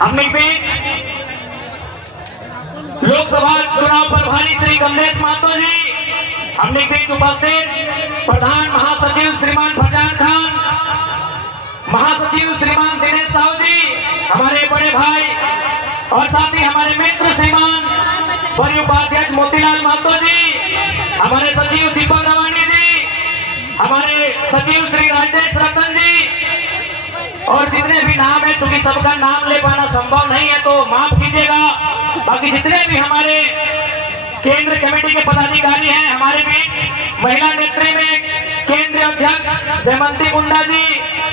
हमने बीच लोकसभा चुनाव प्रभारी श्री कमलेश महतो जी, हमने बीच उपस्थित प्रधान महासचिव श्रीमान फरजान खान, महासचिव श्रीमान दिनेश साहू जी, हमारे बड़े भाई और साथ ही हमारे मित्र श्रीमान वरीय उपाध्यक्ष मोतीलाल महतो जी, हमारे सचिव दीपक अवानी जी, हमारे सचिव श्री राजेश रतन जी और जितने भी नाम है, क्योंकि सबका नाम ले पाना संभव नहीं है तो माफ कीजिएगा। बाकी जितने भी हमारे केंद्र कमेटी के पदाधिकारी हैं, हमारे बीच महिला नेत्री में केंद्रीय अध्यक्ष जयमंती मुंडा जी,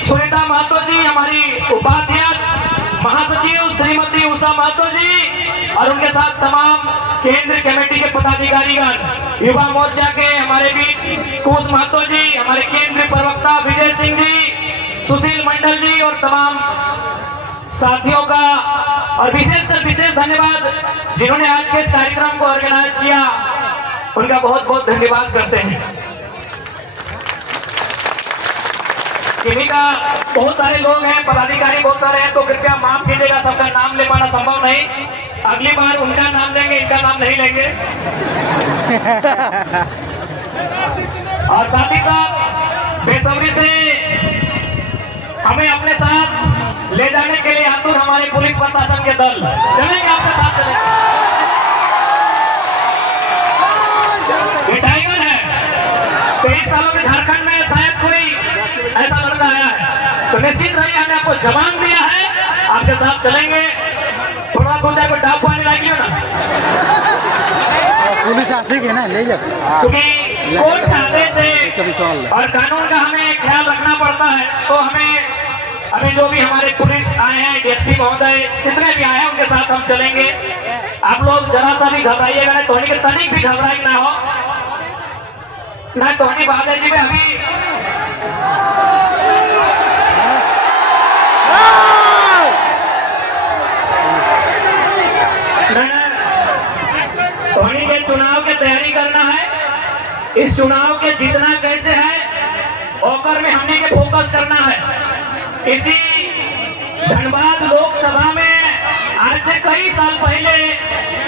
सुनीता महतो जी, हमारी उपाध्यक्ष महासचिव श्रीमती उषा महतो जी और उनके साथ तमाम केंद्र कमेटी के पदाधिकारीगण, युवा मोर्चा के हमारे बीच कुश महतो जी, हमारे केंद्रीय प्रवक्ता विजय सिंह जी, सुशील मंडल जी और तमाम साथियों का और विशेष धन्यवाद जिन्होंने आज के इस कार्यक्रम को ऑर्गेनाइज किया, उनका बहुत बहुत धन्यवाद करते हैं। इन्हीं का बहुत सारे लोग हैं, पदाधिकारी बहुत सारे हैं, तो कृपया माफ कीजिएगा, सबका नाम ले पाना संभव नहीं। अगली बार उनका नाम लेंगे, इनका नाम नहीं लेंगे। और साथ ही साथ बेसब्री से हमें अपने साथ ले जाने के लिए आतुर हमारे पुलिस प्रशासन के दल चलेंगे, आपके साथ चलेंगे। ये टाइगर है, तो एक सालों में झारखंड में शायद कोई ऐसा लड़का आया है, तो निश्चित रहिए हमने आपको जवान दिया है, आपके साथ चलेंगे। थोड़ा दूर जाकर डाक पानी लाइए ना, पुलिस आती है ना, ले जाओ, क्योंकि कोर्ट के आदेश से और कानून का हमें ख्याल रखना पड़ता है। तो हमें अभी जो भी हमारे पुलिस आए हैं, डीएसपी महोदय जितने भी आए हैं, उनके साथ हम चलेंगे। आप लोग जरा सा भी घबराइएगा नहीं, तोहनी के तनिक भी घबराई ना हो ना। तोहनी बहादुर जी में अभी तोहनी के चुनाव की तैयारी करना है, इस चुनाव के जीतना कैसे है ओकर में हमने के फोकस करना है। इसी धनबाद लोकसभा में आज से कई साल पहले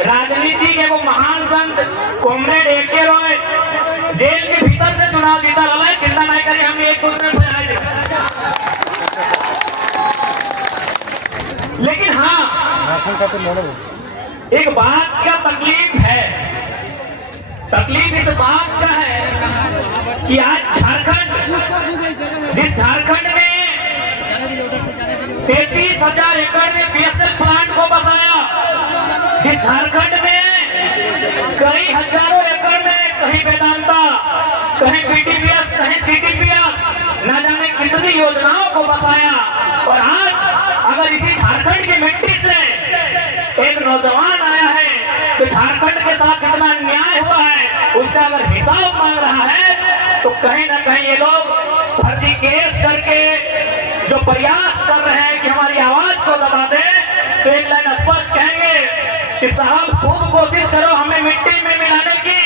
राजनीति के वो महान संत कॉमरेड ए.के. रॉय जेल के भीतर से चुनाव जीता रहा है। चिंता नहीं करिए, हम एक दूसरे में आए। लेकिन हाँ, एक बात का तकलीफ है, तकलीफ इस बात का है कि आज झारखंड, जिस झारखंड में 33,000 एकड़ में बीएसएफ प्लांट को बसाया, जिस झारखंड में कई हजारों एकड़ में कहीं वेदांता, कहीं बीटीपीएस, कहीं सीटीपीएस, न जाने कितनी योजनाओं को बसाया, और आज अगर इसी झारखंड की मिट्टी से एक नौजवान आया है तो झारखंड के साथ जितना अन्याय हुआ है उसका अगर हिसाब मांग रहा है, तो कहीं ना कहीं ये लोग फर्जी केस करके जो प्रयास कर रहे हैं कि हमारी आवाज को दबा दे, तो एक लाइन स्पष्ट कहेंगे कि साहब खूब कोशिश करो हमें मिट्टी में मिलाने की,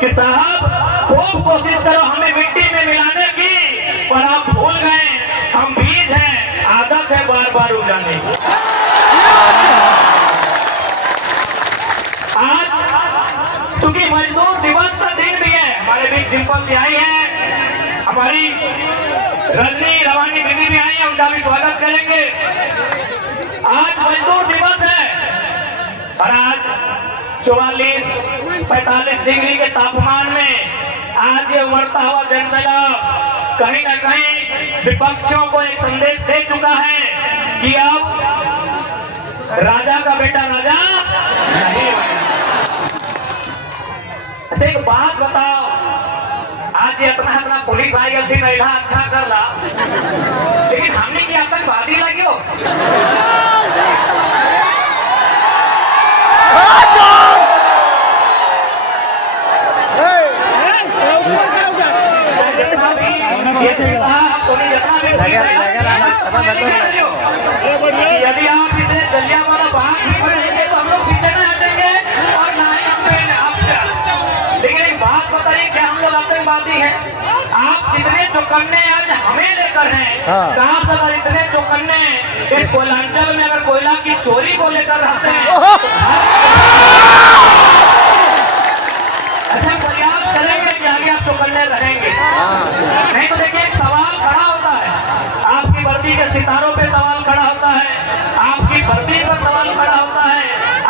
कि साहब खूब कोशिश करो हमें मिट्टी में मिलाने की, पर आप भूल गए हम बीज हैं, आदत है बार बार उगाने की। आज क्योंकि मजदूर दिवस का दिन भी है, हमारे बीच डिम्पल जी आई है, हमारी रजनी रवानी दीदी भी आई है, उनका भी स्वागत करेंगे। आज मजदूर दिवस है और आज 44-45 डिग्री के तापमान में आज ये उमड़ता हुआ जनसैलाब कहीं ना कहीं विपक्षों को एक संदेश दे चुका है कि अब राजा का बेटा राजा नहीं बनेगा। एक बात बताओ, आज ये अपना पुलिस आई थी, महिला अच्छा कर रहा, लेकिन हमने की आतंकवादी लगी हो। यदि आप इसे जलियांवाला बाग भी करेंगे तो हम लोग पीछे न हटेंगे और ना ही अपने। लेकिन एक बात बताइए, क्या हम लोग आतंकवादी हैं? आप जितने चौकन्ने आज हमें लेकर हैं, कहाँ से अगर इतने चौकन्ने इस कोयलांचल में अगर कोयला की चोरी को लेकर रहते हैं, अच्छा प्रयास करेंगे कि आगे आप चौकन्ने रहेंगे। नहीं तो देखिए एक सवाल खड़ा होता है, आपकी वर्दी के सितारों पे सवाल खड़ा होता है, आपकी वर्दी पर सवाल खड़ा होता है,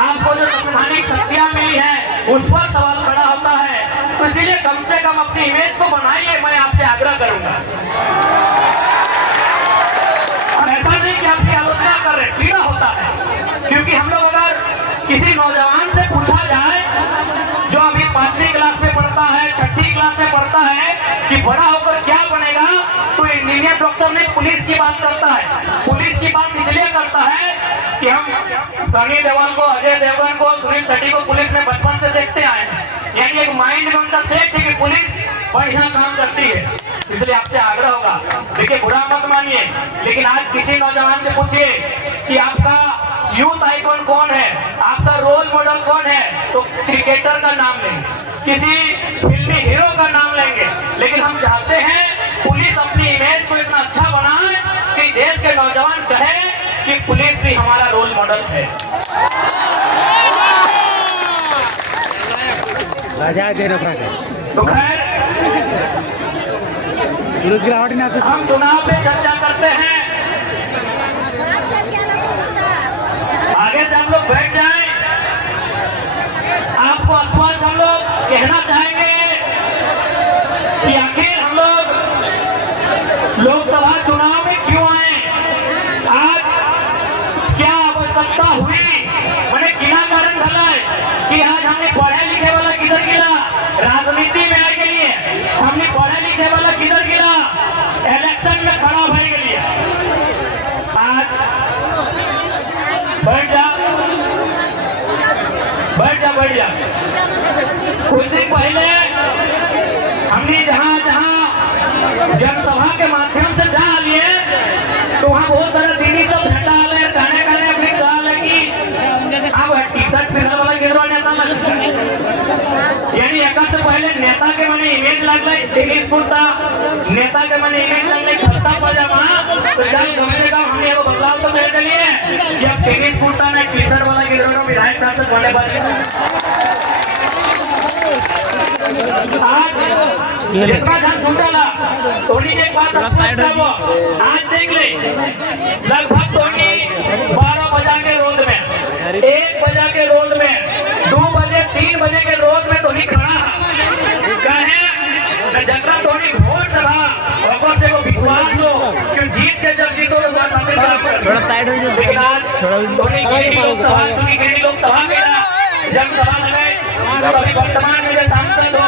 आपको जो संवैधानिक शक्तियां मिली है उस पर सवाल खड़ा होता है। तो इसीलिए कम से कम अपनी इमेज को बनाइए, मैं आपसे आग्रह करूंगा। और ऐसा नहीं कि आपकी आलोचना कर रहे, पीड़ा होता है, क्योंकि हम लोग अगर किसी नौजवान से पूछा जाए जो अभी 5वीं क्लास में पढ़ता है, 6ठी क्लास में पढ़ता है कि बड़ा होकर क्या बनेगा, तो इंजीनियर, डॉक्टर नहीं, पुलिस की बात करता है। पुलिस की बात इसलिए करता है कि हम सनी देओल को, अजय देवगन को, सुनील शेट्टी को पुलिस में बचपन से देखते आए हैं, यानी एक माइंड में उनका सेट है कि पुलिस बढ़िया काम करती है। इसलिए आपसे आग्रह होगा, देखिए बुरा मत मानिए, लेकिन आज किसी नौजवान से पूछिए कि आपका यूथ आइकॉन कौन है, आपका रोल मॉडल कौन है, तो क्रिकेटर का नाम लेंगे, किसी फिल्मी हीरो का नाम लेंगे। लेकिन हम चाहते हैं पुलिस अपनी इमेज को इतना अच्छा बनाए कि देश के नौजवान कहे कि पुलिस भी हमारा रोल मॉडल है। तो खैर हम चुनाव पे चर्चा करते हैं, आगे से हम लोग बैठ जाएं, आपको स्पष्ट हम लोग कहना चाहेंगे कि आखिर हम लोग लोकसभा चुनाव में क्यों आए, आज क्या आवश्यकता हुई, मैंने गिना कारण भला है कि आज हमने पढ़े लिखे वाला किधर गिरा, राजनीति में आए के लिए हमने पढ़े लिखे वाला किधर गिरा, इलेक्शन में खड़ा भय के लिए। आज बैठ जा, बैठ जा, बैठ जा। कुछ दिन पहले हमने जहाँ जहाँ जनसभा के माध्यम से जा लिए तो वहाँ बहुत सारे दीदी सब हटा ले, कहने अपनी कहा ले कि अब टी शर्ट पहनने वाला गिरवा नेता ना, यानी एक से पहले नेता के मैंने इमेज लग गई, टेनिस कुर्ता, नेता के मैंने इमेज लग गई कुर्ता पजामा, तो कम से कम हमने वो बदलाव तो कर दिए कि अब टेनिस कुर्ता में टी शर्ट वाला गिरवा विधायक सांसद बनने वाले। आज जितना धन छूटेला टोनी के बाद आज देख ले, लगभग टोनी 12 बजा के रोड में, 1 बजा के रोड में, 2 बजे 3 बजे के रोड में टोनी खड़ा कहे जगह टोनी वोट रहा और से वो विश्वास हो कि जीत के जल्दी तो थोड़ा साइड हो जाए। लेकिन आज टोनी लोकसभा जनसभा लगे, अभी वर्तमान में जो सांसद हो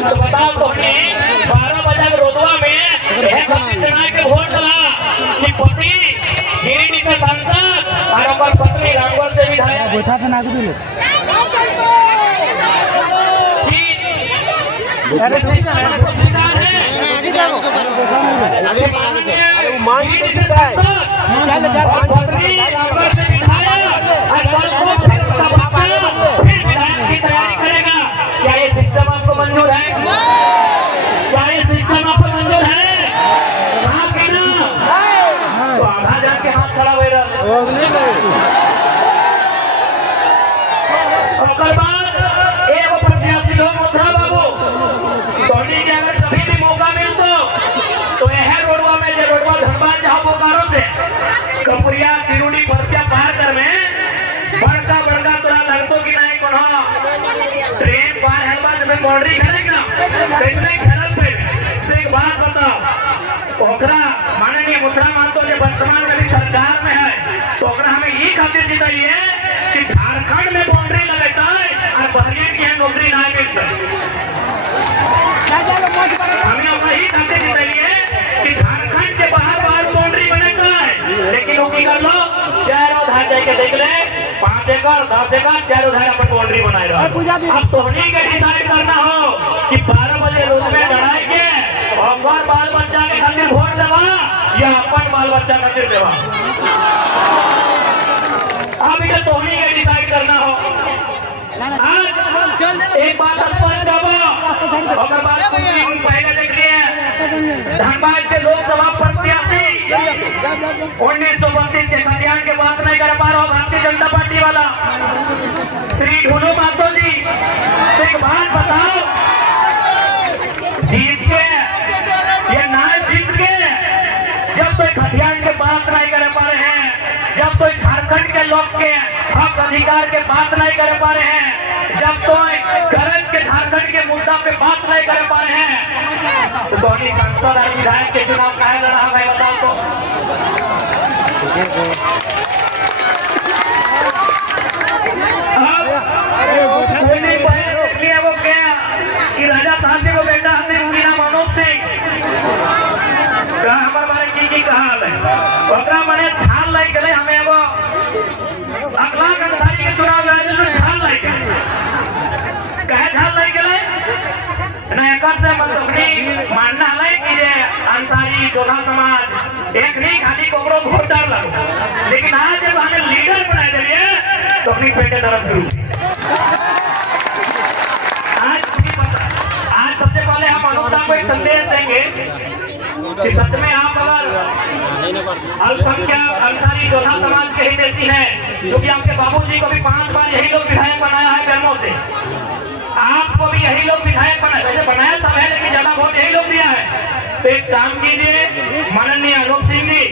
तो बताओ टोनी 12 बजे रोडवा में के वोट डाला कि पति गिरिडीह से सांसद और पत्नी रामगढ़ से विधायक की तैयारी करेगा। क्या ये सिस्टम आपको मंजूर है? क्या ये सिस्टम आपको मंजूर है? हाँ कि ना? तो आधा जाके हाथ खड़ा हुए रहा। और बाद एगो प्रत्याशी लोग मुद्रा बाबू टोनी के अगर कभी भी मौका मिल तो यह रोडवा में जो रोडवा धनबाद जहाँ बोकारो से कपुरिया तिरुड़ी परसिया पार कर में बड़का बड़का तोरा लगतो कि नहीं कोनो ट्रेन पार है बाद में बाउंड्री खेले ना कैसे खेलत पे तो एक बात बताओ ओकरा माननीय मुद्रा मानतो जो वर्तमान में सरकार में है तो ओकरा हमें ये खातिर जिताइए कि झारखंड में बाउंड्री लगाता है और बहरिया की नौकरी ना मिलता हमें वही खातिर जिताइए कि झारखंड के बाहर बाउंड्री बनेगा है लेकिन वो की कर लो चारों धार जाके देख ले 5 एकड़ 10 एकड़ चारों धार अपन बाउंड्री बनाए रहो। अब तोहनी के डिसाइड करना हो कि 12 बजे रोड में लड़ाई के और बाल बच्चा के खातिर वोट देवा या अपन बाल बच्चा खातिर देवा। अब इसे तोहनी के डिसाइड करना हो। आज एक बात स्पष्ट पहले देख लिए धनबाद के लोकसभा प्रत्याशी 1932 से कल्याण के बात नहीं कर पा रहा हूँ भारतीय जनता पार्टी वाला श्री ढोलो मातो जी, एक बात बताओ, जीत के या ना जीत के, जब कोई खतियान के बात नहीं कर पा रहे हैं, जब कोई झारखंड के लोग के हक अधिकार के बात नहीं कर पा रहे हैं, जब कोई गरज के झारखंड के मुद्दा पे बात नहीं कर पा रहे हैं, तो कौन सांसद और विधायक के चुनाव काहे लड़ा भाई बताओ तो। वो क्या कि राजा साहब जी को बेटा हमने उंगीना मनोज सिंह हमारे की कहाल है ओकरा मने छाल लग गए, हमें एगो अगला अंसारी के चुनाव लड़े से छाल लग गए, कहे छाल लग गए ना, एक से मतलब नहीं मानना है कि ये अंसारी जोधा समाज एक नहीं खाली कोबरो वोट डाल, लेकिन आज जब हमें लीडर बनाए दिए तो अपनी पेटे दर्द शुरू। आज सबसे पहले हम अनुदा को एक संदेश देंगे कि सच में आप अगर अल्पसंख्यक अंसारी जोधा समाज के हितैषी हैं, क्योंकि आपके बाबूजी को भी 5 बार यही लोग विधायक बनाया है कर्मों से, आपको भी यही लोग विधायक बनाया, वैसे बनाया सब है लेकिन ज्यादा वोट यही लोग दिया है, तो एक काम कीजिए माननीय अनूप सिंह जी,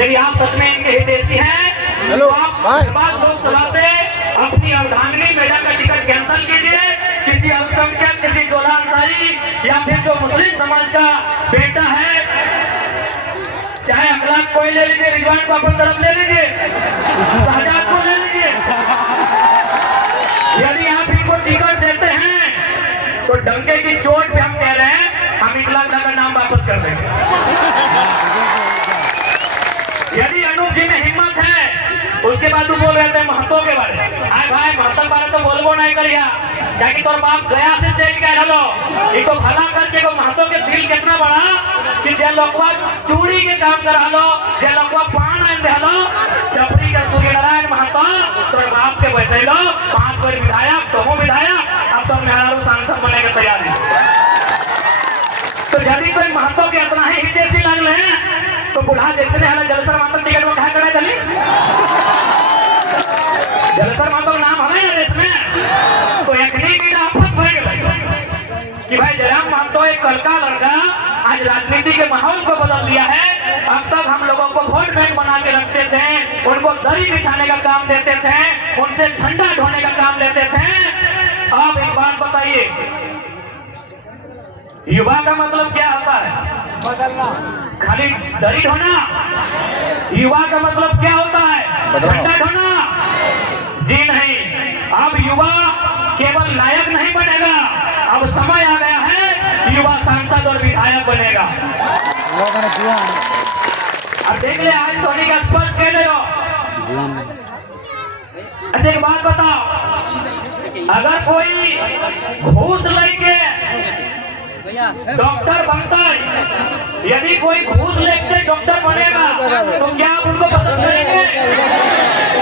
यदि आप सच में इनके हितैषी हैं तो आप बाद लोकसभा से अपनी अर्धांगिनी मेडा का टिकट कैंसिल कीजिए, किसी अल्पसंख्यक किसी जोधा अंसारी या फिर जो मुस्लिम समाज का बेटा है, चाहे अखलाक कोई ले लीजिए, रिजवान को अपन तरफ ले लीजिए, शाहजाद को ले लीजिए, यदि आप इनको टिकट देते हैं तो डंके की चोट पे हम कह रहे हैं हम इकलाक का नाम वापस कर देंगे। यदि अनूप जी में हिम्मत है, उसके बाद तू बोल रहे थे महतो के बारे में, आज भाई महतल बारे तो बोलबो नहीं करिया, जाकि तोर बाप गया से चल के रहलो, इको भला करके को महतो के दिल कितना बड़ा कि जे लोगवा चूड़ी के काम करा लो, जे लोगवा पान आन दे लो, चपड़ी का सूर्य नारायण महतो तोर बाप के बैठे लो, 5 बार विधायक तुम विधायक, अब तो मेहरारू सांसद बनने की तैयारी। तो यदि कोई महतो के इतना ही हितैषी लगले हैं तो बुढ़ा जैसे ने जलसर माता टिकट में कहा करे चली, जलसर माता का नाम हमें ना देश में, तो एकनी की आफत हो गई कि भाई जयराम महतो एक कलका लड़का आज राजनीति के माहौल को बदल दिया है। अब तक हम लोगों को वोट बैंक बना के रखते थे, उनको दरी बिछाने का काम देते थे, उनसे झंडा ढोने का काम देते थे। अब एक बात बताइए, युवा का मतलब क्या होता है? खाली दरी ढोना? युवा का मतलब क्या होता है? झंडा ढोना? जी नहीं, अब युवा केवल नायक नहीं बनेगा, अब समय आ गया है युवा सांसद और विधायक बनेगा। अब देख ले, आज धोनी का स्पष्ट कह रहे हो। अच्छा एक बात बताओ, अगर कोई घूस लेके डॉक्टर बनता है, यदि कोई घूस लेके डॉक्टर बनेगा तो क्या आप उनको पसंद करेंगे?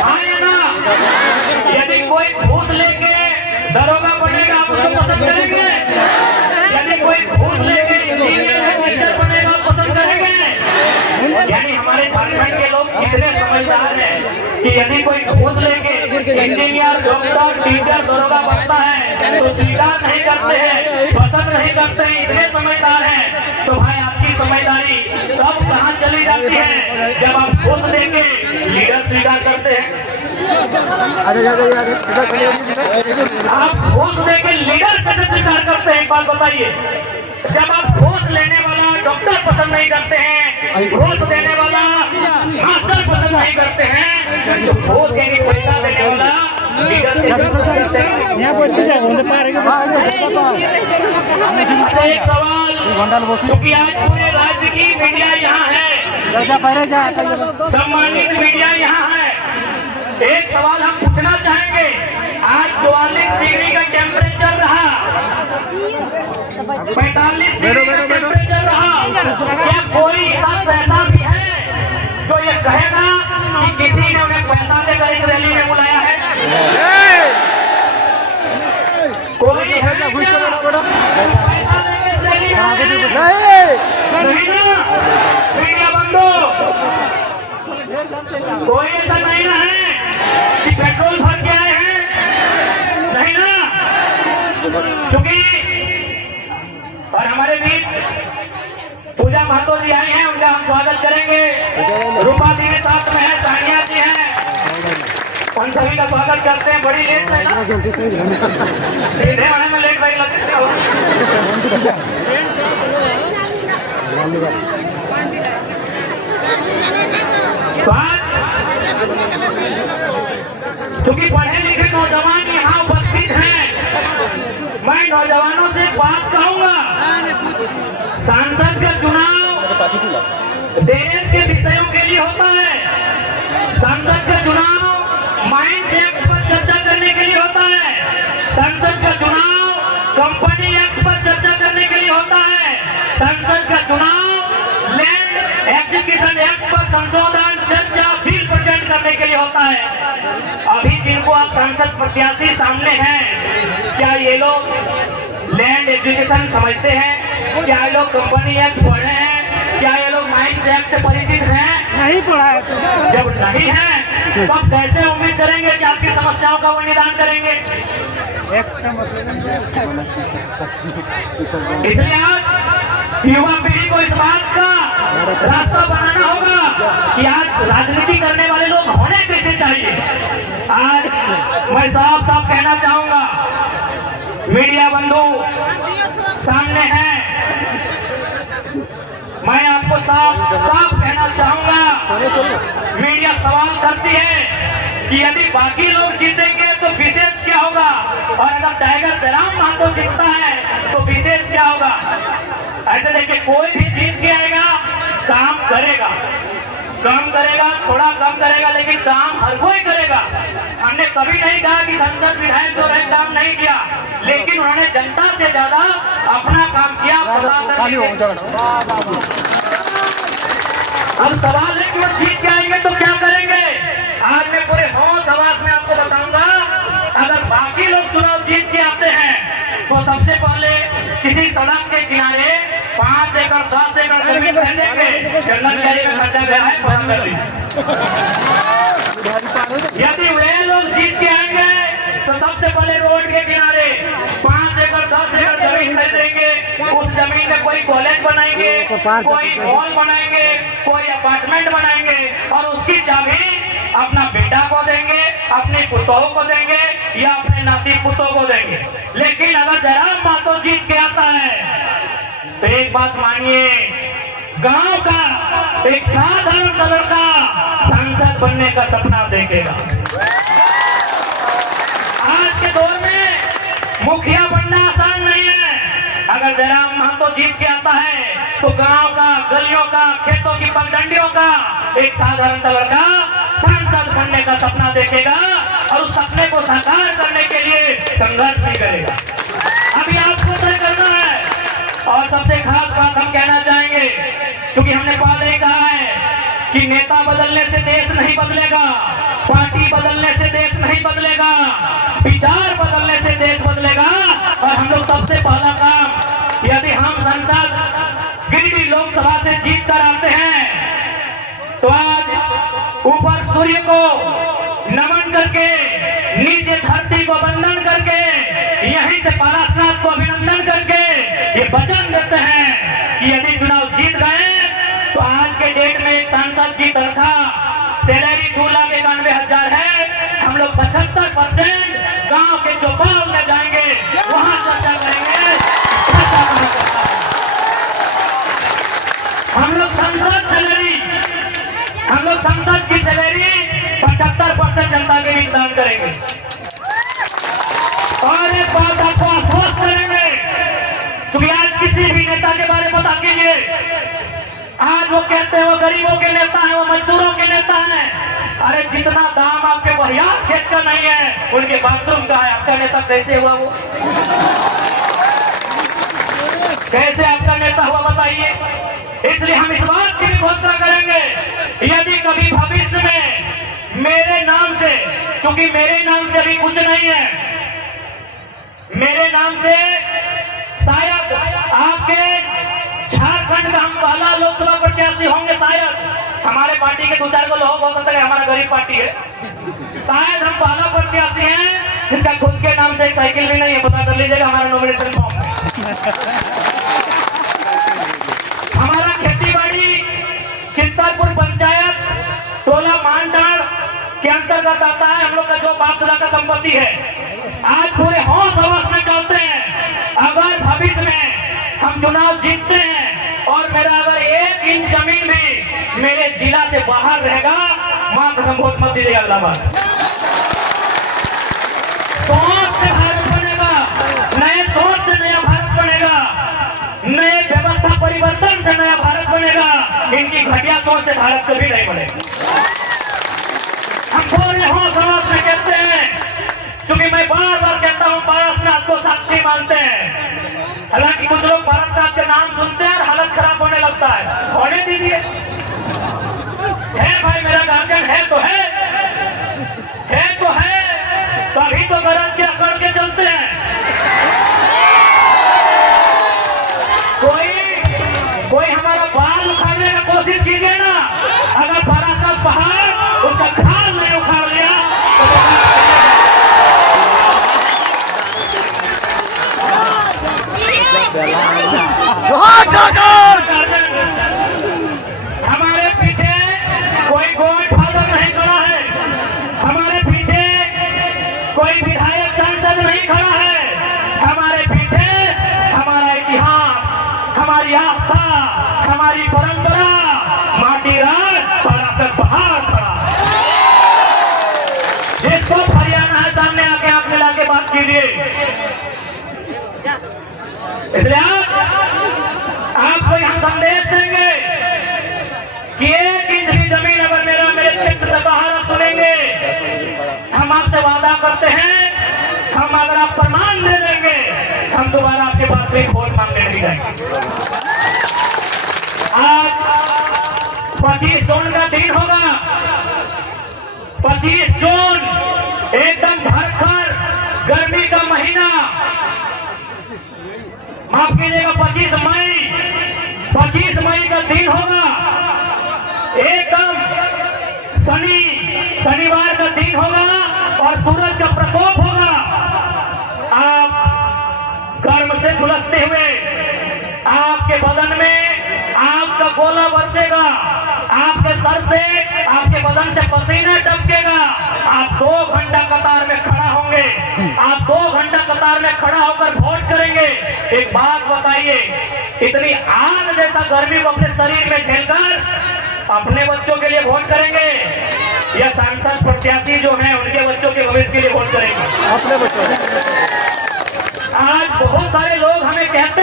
हाँ या ना? यदि कोई घूस लेके दरोगा बनेगा आप उसको पसंद करेंगे? यदि कोई घूस लेके इंजीनियर बनेगा पसंद करेंगे? यानी हमारे झारखंड के लोग इतने समझदार हैं कि यदि कोई घूस लेके इंजीनियर, डॉक्टर, टीचर, दरोगा बनता है तो स्वीकार नहीं करते हैं, पसंद नहीं करते हैं, इतने समझदार हैं। तो भाई आपकी समझदारी तब कहाँ चली जाती है जब आप घूस लेके लीडर स्वीकार करते हैं। आप घूस लेके लीडर कैसे स्वीकार करते हैं, एक बात बताइए। जब आप घूस लेने वाला डॉक्टर पसंद नहीं करते हैं, घूस देने वाला मास्टर पसंद नहीं करते हैं, तो घूस यानी पैसा देने वाला लीडर कैसे पसंद करते हैं? एक सवाल, क्योंकि आज पूरे राज्य की मीडिया यहाँ है, सम्मानित मीडिया यहाँ है, एक सवाल हम पूछना चाहेंगे। आज 44 डिग्री का टेम्परेचर रहा, 45 डिग्री का टेम्परेचर रहा, क्या कोई शख्स ऐसा भी है जो ये कहेगा कि किसी ने उन्हें पैसा देकर इस रैली में बुलाया है? कोई है क्या? पैसा देकर इस रैली में नहीं ना? मीडिया बंदो, हम स्वागत करेंगे। रूपा जी के साथ में है, सानिया जी हैं, उन सभी का स्वागत करते हैं। बड़ी लेट है ना, सीधे आने में लेट भाई लगते हैं। तो आज क्योंकि पढ़े लिखे नौजवान यहाँ उपस्थित हैं, मैं नौजवानों से बात कहूंगा। सांसद का चुनाव देश के विषयों के लिए होता है। सांसद का चुनाव माइंस एक्ट पर चर्चा करने के लिए होता है। संसद का चुनाव कंपनी एक्ट पर चर्चा करने के लिए होता है। संसद का चुनाव लैंड एक्विजिशन एक्ट पर संशोधन चर्चा बिल प्रेजेंट करने के लिए होता है। अभी जिनको आप सांसद प्रत्याशी सामने हैं, क्या ये लोग लैंड एक्विजिशन समझते हैं? क्या ये लोग कंपनी एक्ट पढ़े हैं? क्या ये लोग माइंस एक्ट से परिचित हैं? नहीं पढ़ा है तो जब नहीं है तो आप कैसे उम्मीद करेंगे कि आपकी समस्याओं का वो निदान करेंगे? इसलिए आज युवा पीढ़ी को इस बात का रास्ता बनाना होगा कि आज राजनीति करने वाले लोग होने कैसे चाहिए। आज मैं साफ साफ कहना चाहूंगा, मीडिया बंधु सामने हैं, मैं आपको साफ साफ कहना चाहूंगा, मीडिया सवाल करती है कि यदि बाकी लोग जीतेंगे तो विशेष क्या होगा, और अगर टाइगर जयराम महतो जीतता है तो विशेष क्या होगा। ऐसे देखिए, कोई भी जीत के आएगा, काम करेगा, कम करेगा, थोड़ा कम करेगा, लेकिन काम हर कोई करेगा। हमने कभी नहीं कहा कि संसद विधायक जो रहे काम नहीं किया, लेकिन उन्होंने जनता से ज्यादा अपना काम किया। अब सवाल है कि वो जीत के आएंगे तो क्या करेंगे। आज मैं पूरे होश आवाज में आपको बताऊंगा, अगर बाकी लोग चुनाव जीत के आते हैं तो सबसे पहले किसी सड़क के किनारे 5 एकड़ 10 एकड़ जमीन खरीदेंगे। जंगल कैरी में खर्चा गया है, बंद कर दीजिए। यदि वे लोग जीत के आएंगे तो सबसे पहले रोड के किनारे 5 एकड़ 10 एकड़ जमीन खरीदेंगे। उस जमीन में कोई कॉलेज बनाएंगे, कोई मॉल बनाएंगे, कोई अपार्टमेंट बनाएंगे, और उसकी चाबी अपना बेटा को देंगे, अपने पुतों को देंगे, या अपने नाती पुतों को देंगे। लेकिन अगर जयराम महतो जीत के आता है तो एक बात मानिए, गांव का एक साधारण सा लड़का सांसद बनने का सपना देखेगा। आज के दौर में मुखिया बनना आसान नहीं है। अगर जयराम महतो जीत के आता है तो गांव का, गलियों का, खेतों की पगडंडियों का एक साधारण सा लड़का सांसद बनने का सपना देखेगा, और उस सपने को साकार करने के लिए संघर्ष भी करेगा। अभी आपको तय करना है। और सबसे खास बात हम कहना चाहेंगे, क्योंकि हमने पहले ही कहा है कि नेता बदलने से देश नहीं बदलेगा, पार्टी बदलने से देश नहीं बदलेगा, विचार बदलने से देश बदलेगा। और हम लोग सबसे पहला काम, यदि हम संसद गिरिडीह लोकसभा से जीत कर आते हैं तो आज ऊपर सूर्य को नमन करके, नीचे धरती को वंदन करके, यहीं से पाराशनाथ को अभिनंदन करके ये वचन देते हैं कि यदि चुनाव जीत गए तो आज के डेट में एक सांसद की तनख्वाह सैलरी 2,91,000 है। हम लोग 75% गांव के चौपाल में जाएंगे, वहां चर्चा करेंगे। हम लोग संसद की सैलरी 75% जनता के बीच दान करेंगे। और एक बात आपको आश्वस्त करेंगे, क्योंकि आज किसी भी नेता के बारे में बता कीजिए, आज वो कहते हैं वो गरीबों के नेता हैं, वो मजदूरों के नेता हैं। अरे जितना दाम आपके बहियार खेत का नहीं है, उनके बाथरूम का है। आपका नेता कैसे हुआ? वो कैसे आपका नेता हुआ बताइए। इसलिए हम इस बात की भी घोषणा करेंगे, यदि कभी भविष्य में मेरे नाम से, क्योंकि मेरे नाम से अभी कुछ नहीं है, मेरे नाम से शायद आपके झारखंड का हम पहला लोकसभा प्रत्याशी होंगे। शायद हमारे पार्टी के 2-4 को लोग हो सकता है, हमारा गरीब पार्टी है, शायद हम पहला प्रत्याशी हैं जिसका खुद के नाम से एक साइकिल भी नहीं है। पता कर लीजिएगा हमारा नॉमिनेशन फॉर्म। हमारा खेती बाड़ी बाप दादा का संपत्ति है। आज पूरे होश हवस में चलते हैं। अगर भविष्य में हम चुनाव जीतते हैं और मेरा अगर 1 इंच जमीन भी मेरे जिला से बाहर रहेगा, मां कसम वोट मत दीजिएगा। अल्लाह सोच से भारत बनेगा, नए सोच से नया भारत बनेगा, नए व्यवस्था परिवर्तन से नया भारत बनेगा। इनकी घटिया सोच से भारत कभी नहीं बनेगा। हम पूरे होश हवस में कहते हैं, क्योंकि मैं बार बार कहता हूं पारसनाथ को साक्षी मानते हैं। हालांकि कुछ लोग पारसनाथ के नाम सुनते हैं और हालत खराब होने लगता है। होने दीजिए, है भाई मेरा गार्जियन है तो है तो है, तो अभी तो गरज क्या करके चलते हैं। कोई हमारा बाल उखाड़ने का कोशिश कीजिए ना, अगर पारसनाथ पहाड़ उसका खाल नहीं उखाड़ लिया हमारे पीछे कोई गॉड फादर नहीं खड़ा है, हमारे पीछे कोई विधायक सांसद नहीं खड़ा है। हमारे पीछे हमारा इतिहास, हमारी आस्था, हमारी परंपरा, माटी राज पाराशर पहाड़ खड़ा है। जिसको हरियाणा है सामने आके आप मिला के बात कीजिए। इसलिए आपको यहाँ संदेश देंगे कि 1 इंच की जमीन अगर मेरे क्षेत्र से बाहर आप सुनेंगे, हम आपसे वादा करते हैं, हम अगर आप प्रमाण दे देंगे, हम दोबारा आपके पास से वोट मांगने नहीं जाएंगे। आज 25 जून का दिन होगा। 25 जून एकदम भरकर गर्मी का महीना, माफ कीजिएगा 25 मई का दिन होगा। एकदम शनिवार का दिन होगा और सूरज का प्रकोप होगा। आप गर्म से झुलसते हुए आपके बदन में आपका गोला बरसेगा, आपके सर से आपके बदन से पसीना टपकेगा। आप 2 घंटा कतार में खड़ा होंगे, आप 2 घंटा कतार में खड़ा होकर वोट करेंगे। एक बात बताइए, इतनी आग जैसा गर्मी को अपने शरीर में झेलकर अपने बच्चों के लिए वोट करेंगे या सांसद प्रत्याशी जो हैं उनके बच्चों के भविष्य के लिए वोट करेंगे? अपने बच्चों। आज बहुत सारे लोग हमें कहते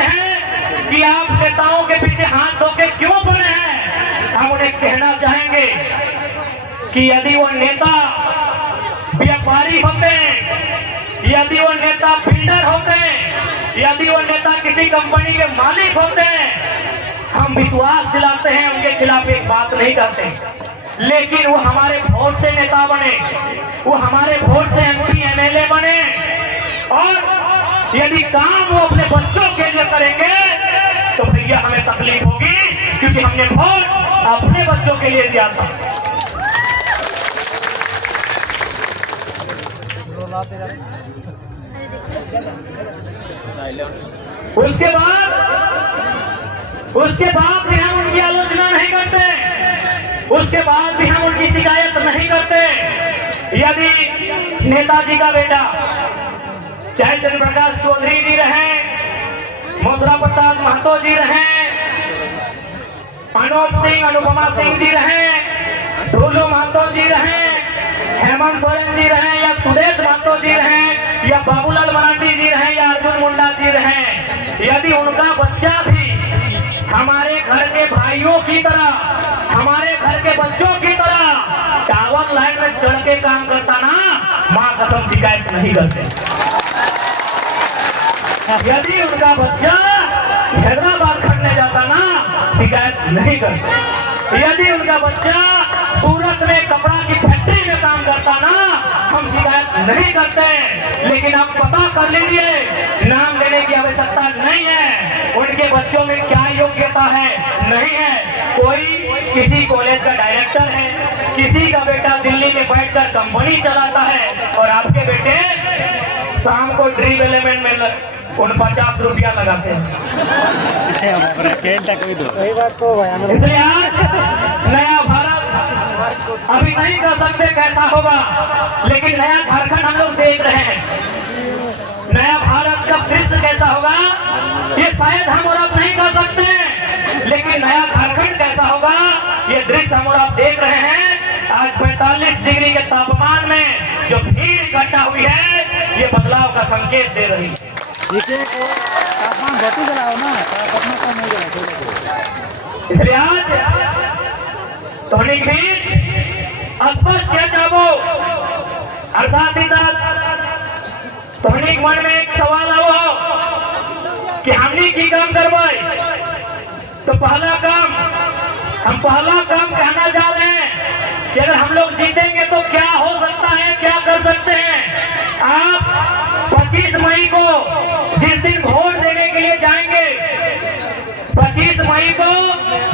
हैं कि आप नेताओं के पीछे हाथ धो के क्यों पड़े हैं। हम उन्हें कहना चाहेंगे कि यदि वो नेता व्यापारी होते, यदि वो नेता बिल्डर होते, यदि वो नेता किसी कंपनी के मालिक होते, हम विश्वास दिलाते हैं, उनके खिलाफ एक बात नहीं करते। लेकिन वो हमारे वोट से नेता बने, वो हमारे वोट से एमपी एमएलए बने, और यदि काम वो अपने बच्चों के लिए करेंगे तो भैया हमें तकलीफ होगी, क्योंकि हमने वोट अपने बच्चों के लिए दिया था। उसके बाद भी हम उनकी आलोचना नहीं करते, उसके बाद भी हम उनकी शिकायत नहीं करते। यदि नेताजी का बेटा चाहे जयप्रकाश चौधरी जी रहे, मथुरा प्रसाद महतो जी रहे, अनूप सिंह अनुपमा सिंह जी रहे, ढोलू महतो जी रहे, हेमंत सोरेन जी रहे, या सुदेश महतो जी रहे, या बाबूलाल मराठी जी रहे, या अर्जुन मुंडा जी रहे, यदि उनका बच्चा भी हमारे घर के भाइयों की तरह, हमारे घर के बच्चों की तरह टावर लाइन में चढ़ के काम करता ना, मां कसम शिकायत नहीं करते। यदि उनका बच्चा हैदराबाद खटने जाता ना, शिकायत नहीं करते। यदि उनका बच्चा सूरत में कपड़ा की फैक्ट्री में काम करता ना, हम शिकायत नहीं करते। लेकिन आप पता कर लीजिए, नाम लेने की आवश्यकता नहीं है, उनके बच्चों में क्या योग्यता है, नहीं है। कोई किसी कॉलेज का डायरेक्टर है, किसी का बेटा दिल्ली में बैठकर कंपनी चलाता है, और आपके बेटे शाम को ड्रीम एलिमेंट में 50 रुपया लगाते हैं। इसलिए आज नया भारत अभी नहीं कह सकते कैसा होगा, लेकिन नया झारखंड हम लोग देख रहे हैं। नया भारत का दृश्य कैसा होगा ये शायद हम और आप नहीं कह सकते, लेकिन नया झारखंड कैसा होगा ये दृश्य हम और आप देख रहे हैं। आज 45 डिग्री के तापमान में जो भीड़ इकट्ठा हुई है ये बदलाव का संकेत दे रही है। तापमान बढ़ती जलाओ ना, तापमान कम नहीं जलाओ। इसलिए आज धोनी के बीच स्पष्ट किया जाबो और साथ ही साथ धोनी के मन में एक सवाल आओ कि हमने की काम करवाए, तो पहला काम कहना चाह रहे हैं कि अगर हम लोग जीतेंगे तो क्या हो सकता है, क्या कर सकते हैं। आप 25 मई को जिस दिन वोट देने के लिए जाएंगे, 25 मई को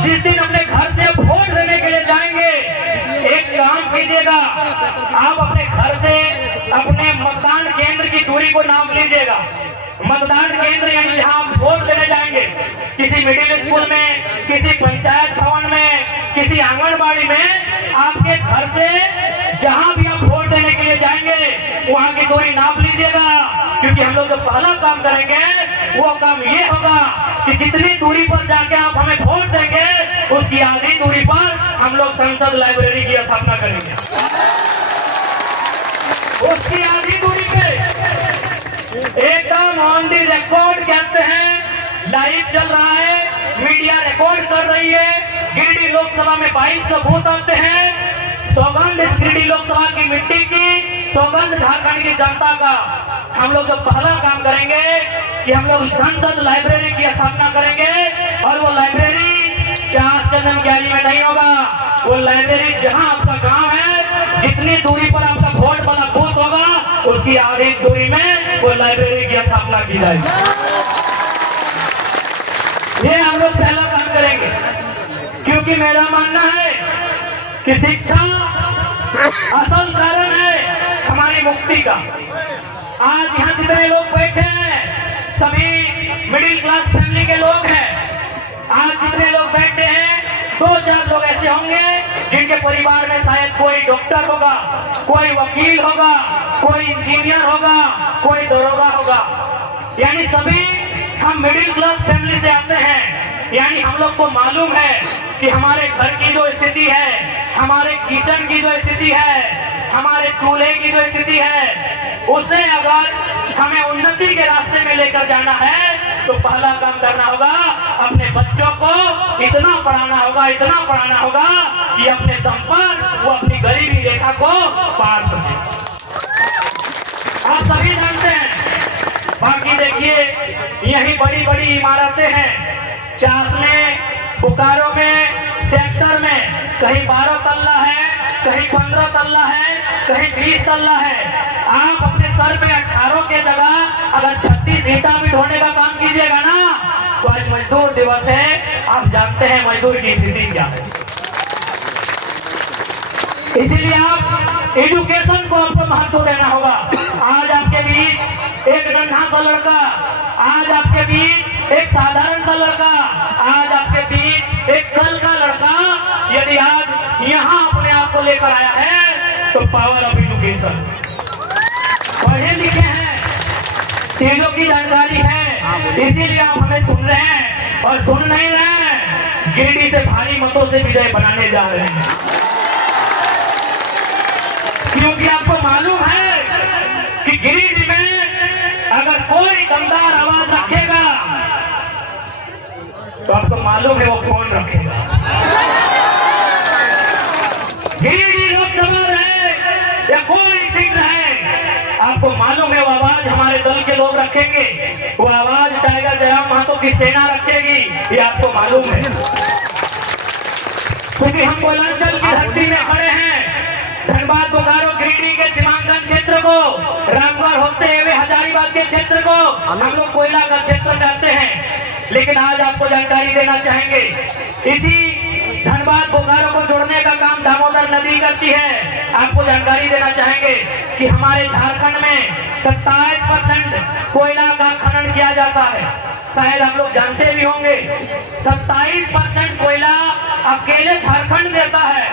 जिस दिन अपने घर से वोट देने के लिए जाएंगे, एक काम कीजिएगा, आप अपने घर से अपने मतदान केंद्र की दूरी को नाप लीजिएगा। मतदान केंद्र यानी जहां आप वोट देने जाएंगे, किसी मिडिल स्कूल में, किसी पंचायत भवन में, किसी आंगनबाड़ी में, आपके घर से जहां भी आप वोट देने के लिए जाएंगे वहां की दूरी नाप लीजिएगा। क्योंकि हम लोग जो पहला काम करेंगे वो काम ये होगा कि जितनी दूरी पर जाके आप हमें वोट देंगे उसकी आधी दूरी पर हम लोग संसद लाइब्रेरी की स्थापना करेंगे। उसकी आधी दूरी पे एकदम ऑन दी रिकॉर्ड कहते हैं, लाइव चल रहा है, मीडिया रिकॉर्ड कर रही है। गिरिडीह लोकसभा में 22 बूथ आते हैं। सौगंध इस गिरिडीह लोकसभा की मिट्टी की, सौगंध झारखंड की जनता का। हम लोग जो पहला काम करेंगे कि हम लोग संसद लाइब्रेरी की स्थापना करेंगे, और वो लाइब्रेरी चार चंदन गैली में नहीं होगा। वो लाइब्रेरी जहां आपका गांव है, जितनी दूरी पर आपका वोट वाला बूथ होगा उसकी आधी दूरी में वो लाइब्रेरी की स्थापना की जाएगी। ये हम लोग पहला काम करेंगे, क्योंकि मेरा मानना है कि शिक्षा असल कारण है हमारी मुक्ति का। आज यहाँ जितने लोग बैठे हैं सभी मिडिल क्लास फैमिली के लोग हैं। आज जितने लोग बैठे हैं 2-4 लोग ऐसे होंगे जिनके परिवार में शायद कोई डॉक्टर होगा, कोई वकील होगा, कोई इंजीनियर होगा, कोई दरोगा होगा। यानी सभी हम मिडिल क्लास फैमिली से आते हैं। यानी हम लोग को मालूम है कि हमारे घर की जो स्थिति है, हमारे किचन की जो स्थिति है, हमारे चूल्हे की जो स्थिति है, उसे अगर हमें उन्नति के रास्ते में लेकर जाना है तो पहला काम करना होगा, अपने बच्चों को इतना पढ़ाना होगा कि अपने दम पर वो अपनी गरीबी रेखा को पार सके। आप सभी जानते हैं। बाकी देखिए यही बड़ी बड़ी इमारतें हैं, चासने, बोकारो में, सेक्टर में कहीं 12 तल्ला है, कहीं 15 तल्ला है, कहीं 20 तल्ला है। आप अपने सर पे 18 के जगह अगर 36 ईंटा भी ढोने का काम कीजिएगा ना, तो आज मजदूर दिवस है। आप जानते हैं मजदूर की स्थिति क्या है। इसीलिए आप एजुकेशन को आपको महत्व देना होगा। आज आपके बीच एक नन्हा सा लड़का, आज आपके बीच एक साधारण सा लड़का, आज आपके बीच एक कल का लड़का यदि आज यहाँ अपने आप को लेकर आया है तो पावर ऑफ एजुकेशन। पढ़े लिखे हैं, चीजों की जानकारी है, इसीलिए आप हमें सुन रहे हैं और सुन नहीं रहे हैं। गिरिडीह से भारी मतों से विजय बनाने जा रहे हैं, क्योंकि आपको मालूम है कि गिरिडीह में अगर कोई दमदार आवाज रखेगा तो आपको मालूम है वो कौन रखेगा। गिरिडीह लोकसभा रहे या कोई सीट रहे, आपको मालूम है वो आवाज हमारे दल के लोग रखेंगे, वो आवाज टाइगर जयराम महतो की सेना रखेगी, ये आपको मालूम है। क्योंकि हम कोयलांचल की धरती में खड़े हैं। धनबाद, बोकारो, गिरिडीह के सीमांकन क्षेत्र को, रामगढ़ होते हुए हजारीबाग के क्षेत्र को हम लोग कोयला का क्षेत्र कहते हैं। लेकिन आज आपको जानकारी देना चाहेंगे, इसी धनबाद बोकारो को जोड़ने का काम दामोदर नदी करती है। आपको जानकारी देना चाहेंगे कि हमारे झारखंड में 27% कोयला का खनन किया जाता है। शायद आप लोग जानते भी होंगे 27% कोयला अकेले झारखंड देता है,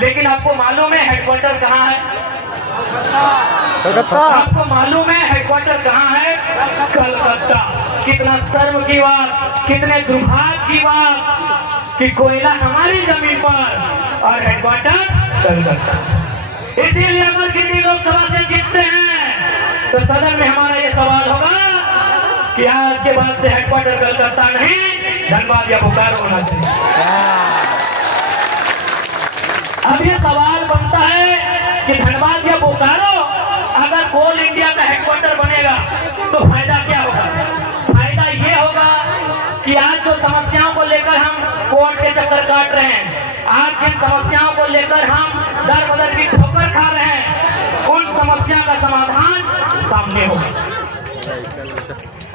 लेकिन आपको मालूम है हेडक्वार्टर कहाँ है? कलकत्ता। आपको मालूम है हेडक्वार्टर कहाँ है? कलकत्ता। कितना शर्म की बात, कितने दुर्भाग्य की बात कि कोयला हमारी जमीन पर और हेडक्वार्टर कलकत्ता। इसीलिए अगर किसी लोकसभा से जीतते हैं तो सदन में हमारा ये सवाल होगा कि आज के बाद से हेडक्वार्टर कलकत्ता नहीं, धनबाद या बोकारो होना चाहिए। अब ये सवाल बनता है कि धनबाद या बोकारो अगर कोल इंडिया का हेडक्वार्टर बनेगा तो फायदा क्या होगा? फायदा ये होगा कि आज जो समस्याओं को लेकर हम कोर्ट के चक्कर काट रहे हैं, आज जिन समस्याओं को लेकर हम दर बदर की ठोकर खा रहे हैं, उन समस्या का समाधान सामने होगा।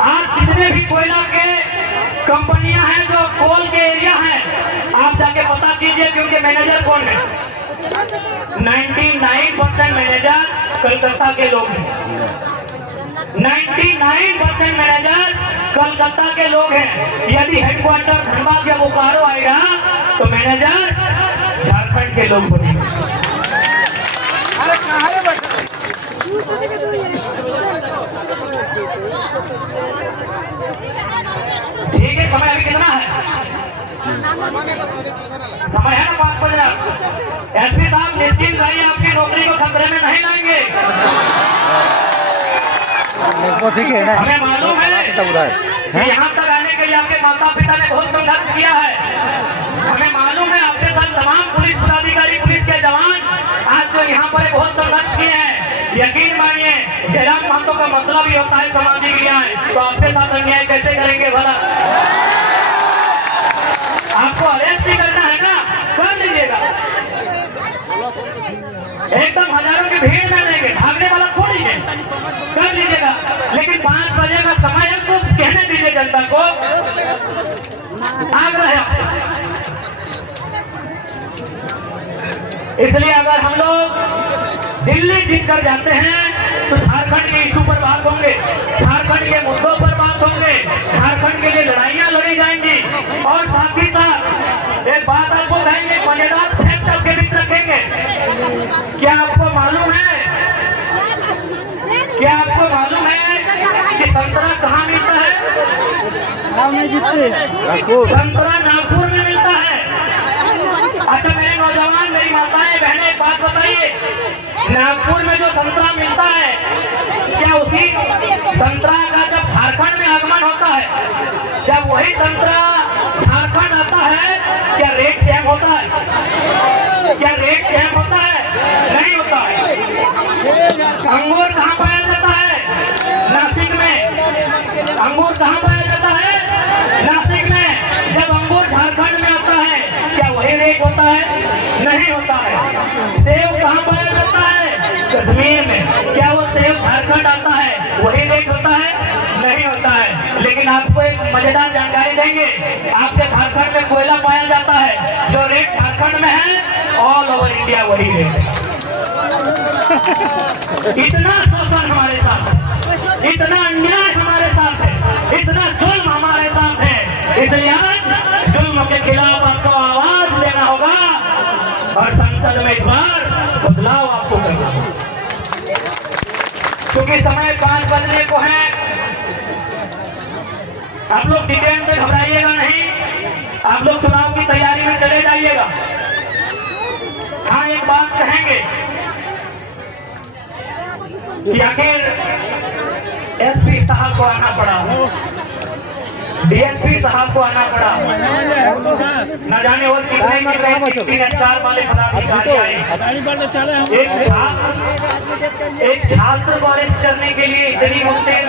आज जितने भी कोयला के कंपनियां हैं जो कोल के एरिया हैं, आप जाके पता कीजिए कि उनके मैनेजर कौन है। 99% मैनेजर कलकत्ता के लोग हैं। 99% मैनेजर कलकत्ता के लोग हैं। यदि हेडक्वार्टर धनबाद या बोकारो आएगा तो मैनेजर झारखंड के लोग बनेंगे। ठीक है, समय अभी कितना है? समय है ना 5 बजे। एसपी साहब निश्चित रहिए, आपकी नौकरी को खतरे में नहीं लाएंगे। ठीक है ना? हमें मालूम है कि यहाँ तक आने के लिए आपके माता पिता ने बहुत संघर्ष किया है। हमें मालूम है आपके साथ तमाम पुलिस पदाधिकारी, पुलिस के जवान आज जो यहाँ पर बहुत संघर्ष किए हैं। यकीन मानिए, जयराम महतो का मतलब ही होता है सामाजिक न्याय। तो आपके साथ अन्याय कैसे करेंगे भला? आपको अरेस्ट ही करना है ना, कर लीजिएगा। एकदम हजारों की भीड़ में लेंगे, भागने वाला थोड़ी है, कर लीजिएगा। लेकिन 5 बजे का समय है तो कहने दीजिए जनता को आग्रह है। इसलिए अगर हम लोग दिल्ली जीत कर जाते हैं तो झारखंड के इशू पर बात होंगे, झारखंड के मुद्दों पर बात होंगे, झारखंड के लिए लड़ाइयां लड़ी जाएंगी। और साथ ही साथ एक बात आपको कहेंगे, मजेदार फैक्ट आपके बीच रखेंगे। क्या आपको मालूम है कि संतरा कहाँ मिलता है? संतरा नागपुर में मिलता है। अच्छा मेरे नौजवान, मेरी माताएं बहनें, एक बात बताइए, नागपुर में जो संतरा मिलता है, क्या उसी संतरा का जब झारखंड में आगमन होता है, जब वही संतरा झारखंड आता है, क्या रेट सेम होता है? क्या रेट सेम होता है? नहीं होता है। अंगूर कहाँ पाया जाता है? नासिक में। अंगूर कहाँ पाया जाता है? नासिक में। जब अंगूर झारखंड में आता है, क्या वही रेट होता है? नहीं होता है। सेब कहाँ पाया जाता है? कश्मीर में। क्या वो सेब झारखंड आता है, वही रेट होता है? नहीं होता है। लेकिन आपको एक मजेदार जानकारी देंगे, आपके झारखंड में कोयला पाया जाता है, जो रेट झारखंड में है ऑल ओवर इंडिया वही रेट है। इतना शोषण हमारे साथ है, इतना अन्याय हमारे साथ है, इतना जुल्म हमारे साथ है। इसलिए आज जुल्म के खिलाफ आपको आवाज लेना होगा और संसद में इस बार बदलाव आपको करना होगा। क्योंकि समय 5 बजने को है। आप लोग डिटेल से घबराइएगा नहीं, आप लोग चुनाव की तैयारी में चले जाइएगा। हाँ, एक बात कहेंगे कि आखिर एसपी साहब को आना पड़ा, डीएसपी साहब को आना पड़ा, न जाने और कितने अधिकार वाले पदाधिकारी आए। एक छात्र को अरेस्ट करने के लिए इतनी मुश्किल,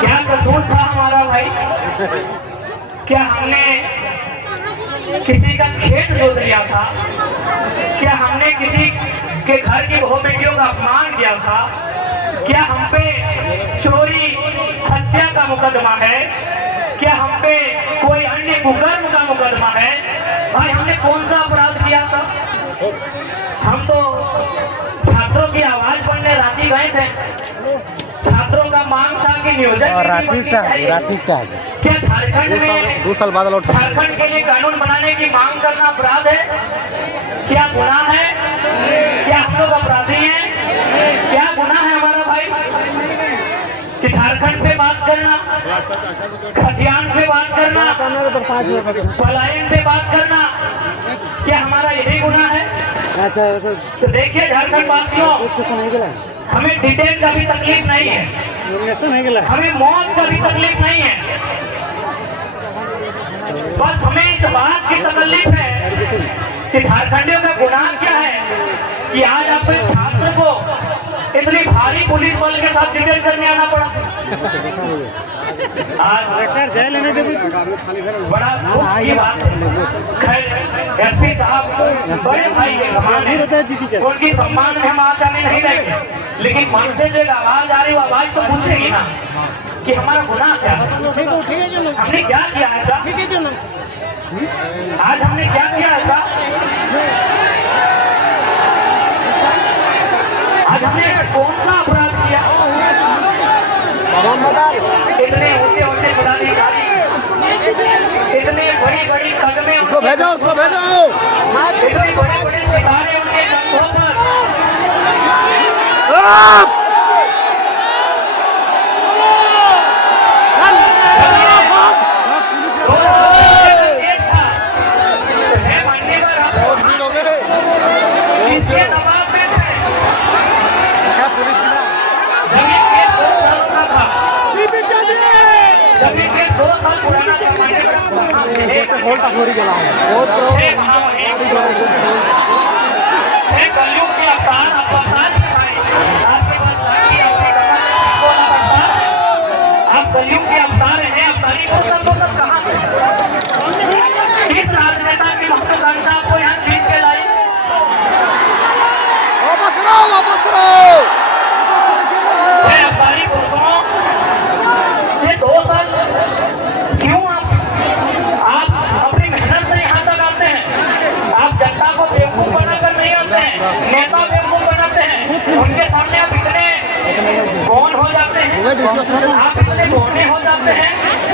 क्या कसूर था हमारा भाई? क्या हमने किसी का खेत जोत लिया था? क्या हमने किसी के घर की बहू बेटियों का अपमान किया था? क्या हम पे चोरी हत्या का मुकदमा है? क्या हम पे कोई अन्य कुकर्म का मुकदमा है? भाई हमने कौन सा अपराध किया था? हम तो छात्रों की आवाज बनने रांची गए थे, छात्रों का मांग था कि नियोजन और नीति बननी चाहिए। रात्रि क्या है? क्या झारखंड में 2 साल बाद लौट झारखंड के लिए कानून बनाने की मांग करना अपराध है? क्या गुनाह है? क्या हम लोग अपराधी हैं? क्या गुनाह है हमारा भाई कि झारखंड पे बात करना, खतियान पे बात करना, पलायन पे बात करना, क्या हमारा यही गुनाह है? तो देखिए झारखंड वासियों, हमें डिटेल का भी तकलीफ नहीं है, हमें मौत का भी तकलीफ नहीं है, बस हमें इस बात की तकलीफ है कि झारखंडियों का गुनाह क्या है कि आज आप एक छात्र को इतनी भारी पुलिस बल के साथ डिटेल करने आना पड़ा। आज जय लेने दे बड़ा दुख की बात है। खैर एसपी साहब बड़े भाई के समान हैं, उनकी सम्मान में हम आज जाने नहीं देंगे, लेकिन मन से जो आवाज आ रही है वो आवाज तो पूछेगी ना कि हमारा गुनाह क्या है, हमने क्या किया ऐसा, आज हमने क्या किया ऐसा, आज हमने कौन सा अपराध किया? इतने ऊंचे ऊंचे पदाधिकारी, इतने बड़ी बड़ी कदमें, उसको भेजो इतने बड़े बड़े सितारे उनके कंधों पर, इसके दबाव में थे। जब ये केस 2 साल का था, जब ये केस 2 साल पुराना था, कलयुग के अवतार आपके पास लाठी, आपकी कमर में आपको ना करता। आप कलयुग के अवतार हैं, अवतारी को सब कहाँ है? किस राजनेता की महत्वाकांक्षा आपको यहाँ खींच के लाई? वापस करो हे अवतारी पुरुषों, ये 2 साल क्यों आप अपनी मेहनत से यहाँ तक आते हैं? आप जनता को बेवकूफ बनाकर नहीं आते हैं, नेता बेवकूफ बनाते हैं, उनके सामने आप इतने मौन हो जाते हैं, आप इतने मौने हो जाते हैं,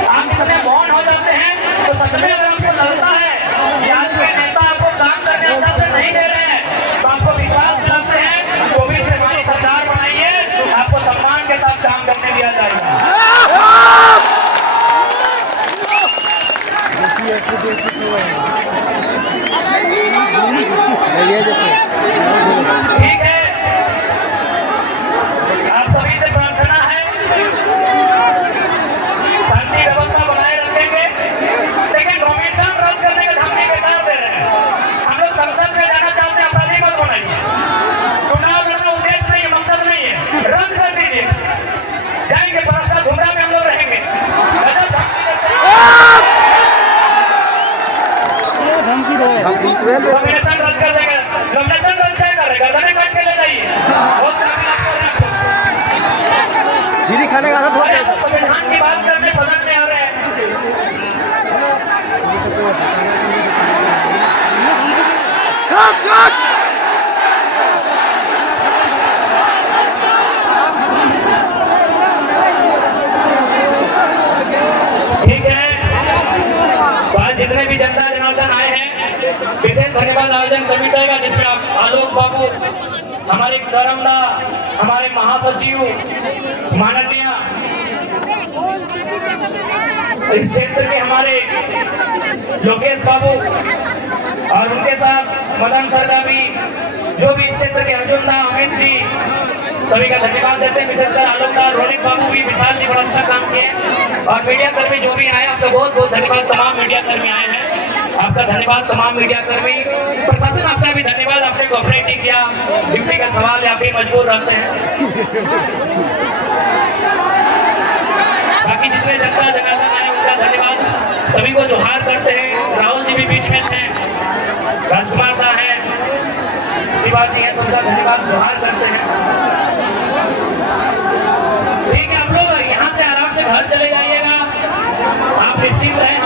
आप इतने मौन हो जाते हैं, तो सच में अगर आपको लगता है कि आज के नेता आपको काम करने अच्छा से नहीं दे रहे हैं, तो आपको विश्वास दिलाते हैं 24 से 22 सरकार बनाइए, आपको सम्मान के साथ काम करने दिया जाएगा। ठीक है, आप सभी से प्रार्थना है, शांति व्यवस्था बनाए रखेंगे, लेकिन डोमेशन रद्द करने का धमकी बेकार दे रहे हैं। हम लोग संसद में जाना चाहते हैं, अपराधी मत बनाइए, चुनाव लड़ना उद्देश्य नहीं है, मकसद नहीं है, रद्द कर दीजिए, जाएंगे परस्पर धुमरा में हम लोग रहेंगे। नॉमिनेशन रद्द कर देंगे, नॉमिनेशन रद्द क्या करेगा? गर्दनें काट के ले जाइए, बहुत काफी आपको दीदी खाने का संविधान की बात करने सदन में आ रहे हैं। ठीक है, तो आज जितने भी जनता जनार्दन आए हैं, विशेष धन्यवाद आयोजन समिति का, जिसमें आप आलोक बाबू, हमारे धर्मदा, हमारे महासचिव माननीय इस क्षेत्र के हमारे लोकेश बाबू और उनके साथ मदन सर का भी, जो भी इस क्षेत्र के अर्जुन दा, अमित जी, सभी का धन्यवाद देते हैं। विशेषकर आलोकदार रोनित बाबू भी, विशाल जी बड़ा अच्छा काम किए, और मीडिया कर्मी जो भी आए, आपका बहुत बहुत धन्यवाद। तमाम मीडिया कर्मी आए हैं, आपका धन्यवाद। तमाम मीडिया कर्मी, प्रशासन आपका भी धन्यवाद, आपने कोऑपरेट किया, ड्यूटी का सवाल है, आप भी मजबूर रहते हैं। बाकी जितने जनता जनार्दन आए उनका धन्यवाद, सभी को जोहार करते हैं। राहुल जी भी बीच में थे, राजकुमार दा है, शिवाजी है, सबका धन्यवाद, जोहार करते हैं। ठीक है, आप लोग यहाँ से आराम से घर चले जाइएगा, आप निश्चित रहें।